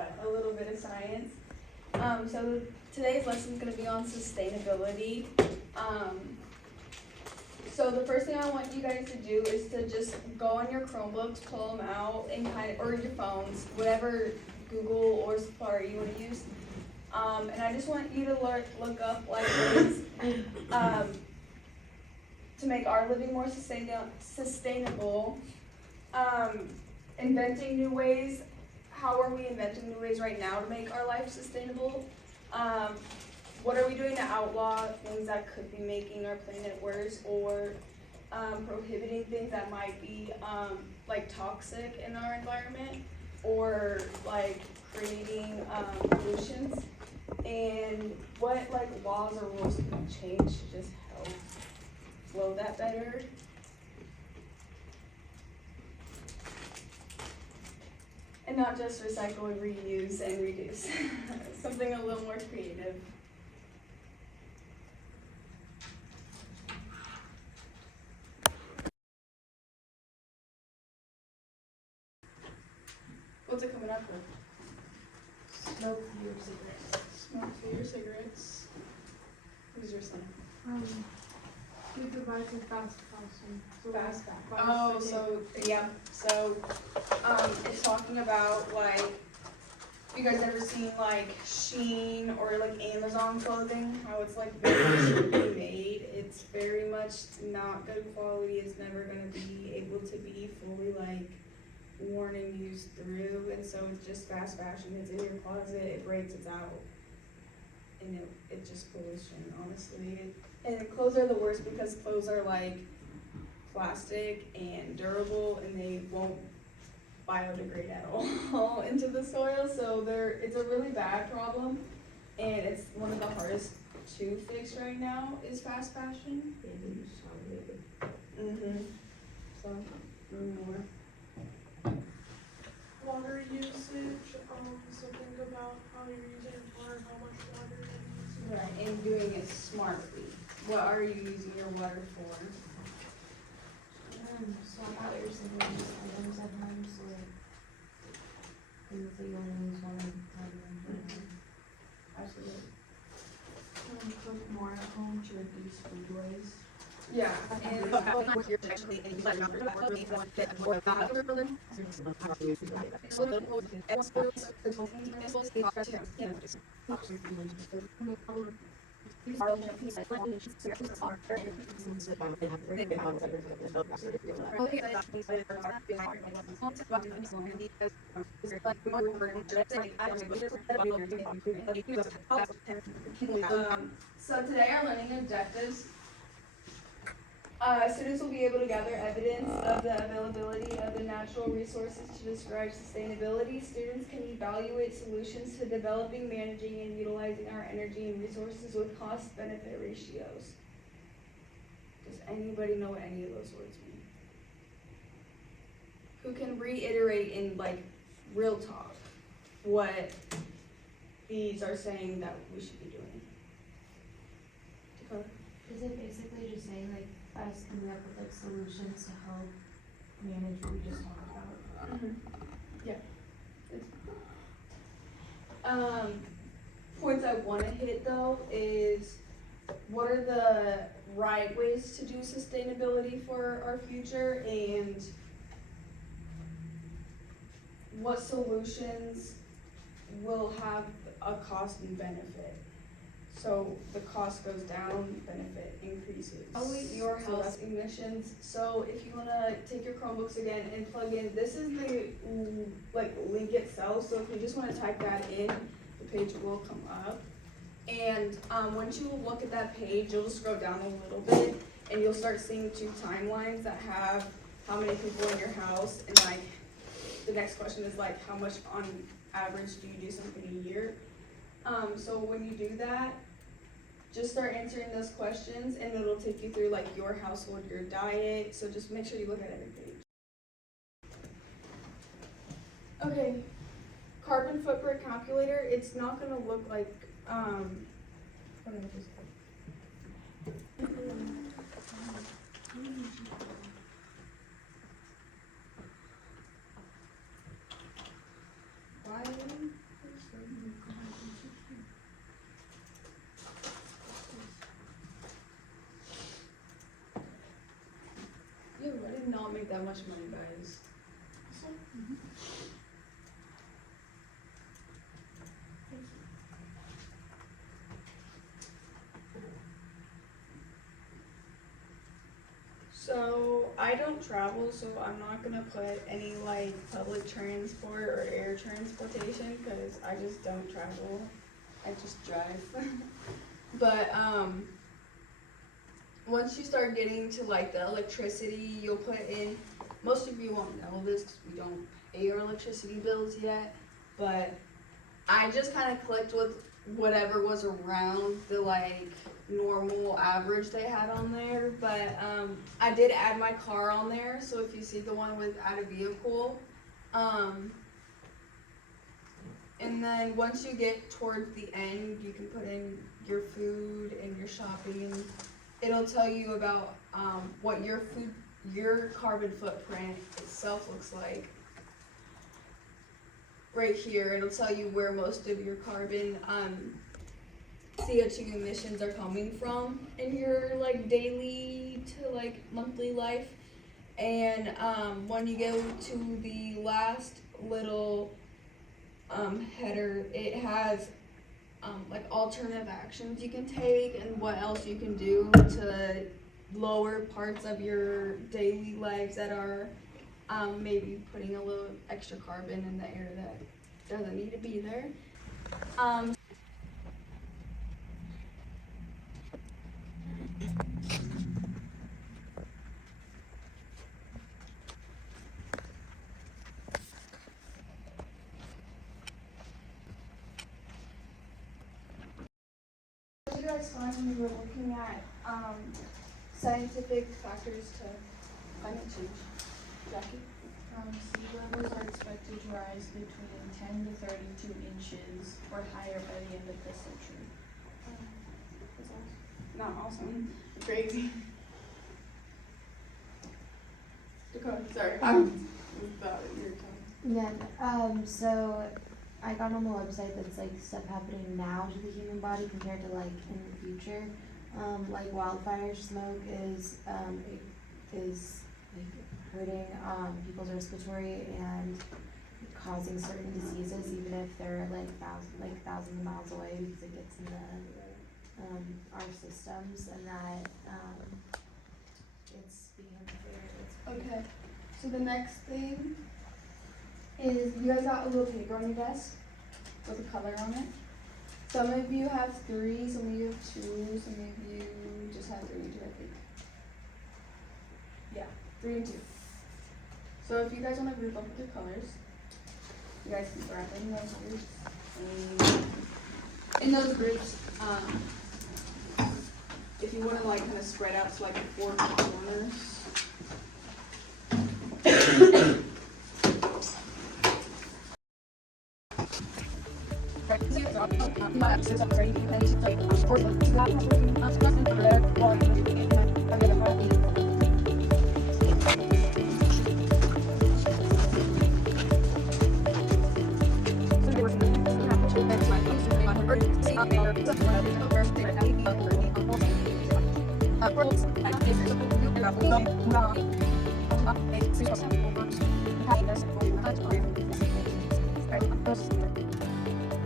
but a little bit of science. So today's lesson is going to be on sustainability. So the first thing I want you guys to do is to just go on your Chromebooks, pull them out, and or your phones, whatever Google or Safari you want to use. And I just want you to look up like ways to make our living more sustainable. Inventing new ways. How are we inventing new ways right now to make our life sustainable? What are we doing to outlaw things that could be making our planet worse, or prohibiting things that might be like toxic in our environment, or like creating pollutions? And what like laws or rules can we change to just help flow that better? And not just recycle, reuse, and reduce. Something a little more creative. What's it coming up with? Smoke your cigarettes. Smoke your cigarettes. Who's your son? Keep the bike and fast fashion. Fast fashion. Oh, so yeah. So it's talking about like, you guys ever seen like Shein or like Amazon clothing? How it's like very cheaply made. It's very much not good quality. It's never gonna be able to be fully like worn and used through, and so it's just fast fashion. It's in your closet, it breaks, it's out, and it's just pollution, honestly. And clothes are the worst because clothes are like plastic and durable, and they won't biodegrade at all into the soil, so it's a really bad problem, and it's one of the hardest to fix right now is fast fashion. So more. Water usage, so think about how you're using water, how much water you're using. Right, and doing it smartly. What are you using your water for? Swap out your single-use items at home, so like things that you only use one time. Absolutely. Cook more at home to reduce food waste. Yeah, and so today our learning objectives. Students will be able to gather evidence of the availability of the natural resources to describe sustainability. Students can evaluate solutions to developing, managing, and utilizing our energy and resources with cost-benefit ratios. Does anybody know what any of those words mean? Who can reiterate in like real talk what these are saying that we should be doing? Dakota? Is it basically just saying like us coming up with like solutions to help manage what we just talked about? Yeah. Points I want to hit though is, what are the right ways to do sustainability for our future, and what solutions will have a cost and benefit? So the cost goes down, benefit increases. Your house emissions. So if you wanna take your Chromebooks again and plug in, this is the like link itself. So if you just wanna type that in, the page will come up. And once you look at that page, you'll just scroll down a little bit, and you'll start seeing two timelines that have how many people in your house, and like the next question is like how much on average do you do something a year. So when you do that, just start answering those questions, and it'll take you through like your household, your diet. So just make sure you look at every page. Okay, carbon footprint calculator. It's not gonna look like what did I just put? Why? don't make that much money, guys. So, So I don't travel, so I'm not gonna put any like public transport or air transportation because I just don't travel. I just drive. But once you start getting to like the electricity, you'll put in. Most of you won't know this because we don't pay our electricity bills yet. But I just kind of clicked with whatever was around the like normal average they had on there, but I did add my car on there, so if you see the one with add a vehicle, and then once you get towards the end, you can put in your food and your shopping, and it'll tell you about what your carbon footprint itself looks like. Right here, it'll tell you where most of your carbon CO2 emissions are coming from in your like daily to like monthly life. And when you go to the last little header, it has like alternative actions you can take and what else you can do to lower parts of your daily lives that are maybe putting a little extra carbon in the air that doesn't need to be there. What did you guys find when we were looking at scientific factors to climate change? Jackie? Sea levels are expected to rise between 10 to 32 inches or higher by the end of this century. That's awesome. Not awesome. Crazy. Dakota, sorry. I'm about your time. Yeah, so I got on the website that's like stuff happening now to the human body compared to like in the future. Like wildfire smoke is like hurting people's respiratory and causing certain diseases, even if they're like thousands of miles away, because it gets in the our systems, and that it's being Okay. So the next thing is you guys got a little paper on your desk with a color on it. Some of you have 3, some of you have 2, some of you just have 3 and 2, I think. Yeah, 3 and 2. So if you guys want to group up with your colors, you guys can grab in those groups. And in those groups, if you want to like kind of spread out to like 4 corners.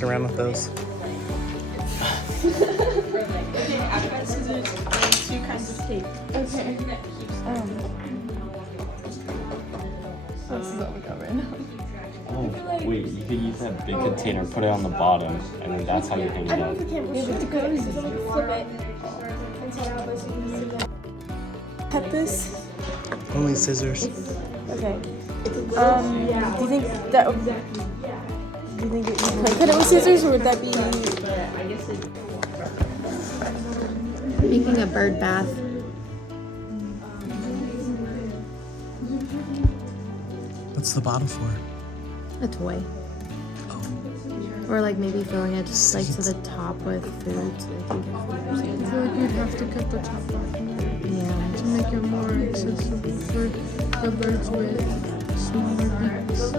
Around with those. I've got scissors and 2 kinds of tape. Okay. This is what we got right now. Oh, wait, you could use that big container, put it on the bottom, and then that's how you hang it up. Cut this. Only scissors. Okay. Do you think that? Do you think you can cut it with scissors, or would that be? making a bird bath. What's the bottom for? A toy. Oh. Or like maybe filling it just like to the top with food so they can get food or I something. feel like you'd have to cut the top off Yeah. to make it more accessible for the birds with smaller beaks.